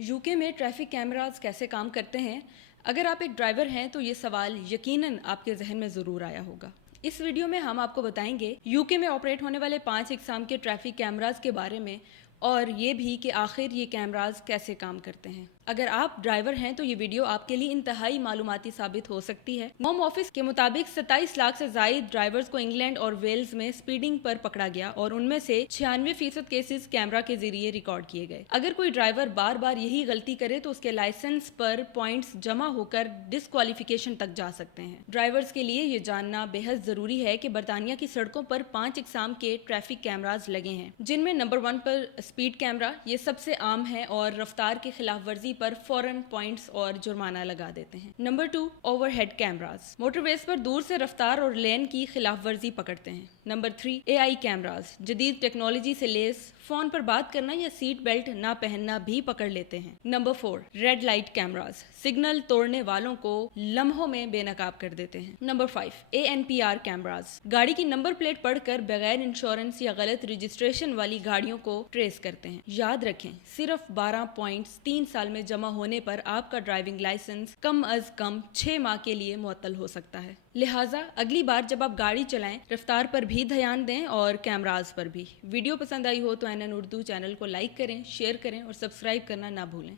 UK में traffic cameras कैसे काम करते हैं? अगर आप एक ड्राइवर हैं तो ये सवाल यकीनन आपके जहन में ज़रूर आया होगा। इस वीडियो में हम आपको बताएंगे यूके में ऑपरेट होने वाले 5 इकसाम के ट्रैफिक कैमरास के बारे में और ये भी कि आखिर ये कैमरास कैसे काम करते हैं। अगर आप ड्राइवर हैं तो ये वीडियो आपके लिए इंतहाई मालूमाती साबित हो सकती है। होम ऑफिस के मुताबिक 27 लाख से ज्यादा ड्राइवर्स को इंग्लैंड और वेल्स में स्पीडिंग पर पकड़ा गया और उनमें से 96% केसेस कैमरा के जरिए रिकॉर्ड किए गए। अगर कोई ड्राइवर बार बार यही गलती करे तो उसके लाइसेंस पर पॉइंट्स जमा होकर डिस्क्वालिफिकेशन तक जा सकते हैं। ड्राइवर्स के लिए ये जानना बेहद जरूरी है कि बरतानिया की सड़कों पर 5 इकसाम के ट्रैफिक कैमरास लगे हैं, जिनमें नंबर 1 पर स्पीड कैमरा, ये सबसे आम है और रफ्तार की खिलाफ वर्जी पर फौरन पॉइंट्स और जुर्माना लगा देते हैं। नंबर 2 ओवरहेड कैमरास, मोटरवेज पर दूर से रफ्तार और लेन की खिलाफ वर्जी पकड़ते हैं। नंबर 3 एआई कैमरास, जदीद टेक्नोलॉजी से लेस फोन पर बात करना या सीट बेल्ट ना पहनना भी पकड़ लेते हैं। Number 4 red light cameras, signal तोड़ने वालों को लम्हों में बेनकाब कर देते हैं। नंबर 5 एएनपीआर कैमरास, गाड़ी की नंबर प्लेट पढ़कर बगैर इंश्योरेंस या गलत रजिस्ट्रेशन वाली गाड़ियों को ट्रेस करते हैं। याद रखें, सिर्फ 12 पॉइंट्स 3 साल में जमा होने पर आपका ड्राइविंग लाइसेंस कम अज कम 6 माह के लिए मुअत्तल हो सकता है। लिहाजा अगली बार जब आप गाड़ी चलाएं, रफ्तार पर भी ध्यान दें और कैमरास पर भी। वीडियो पसंद आई हो तो एनएन उर्दू चैनल को लाइक करें, शेयर करें और सब्सक्राइब करना ना भूलें।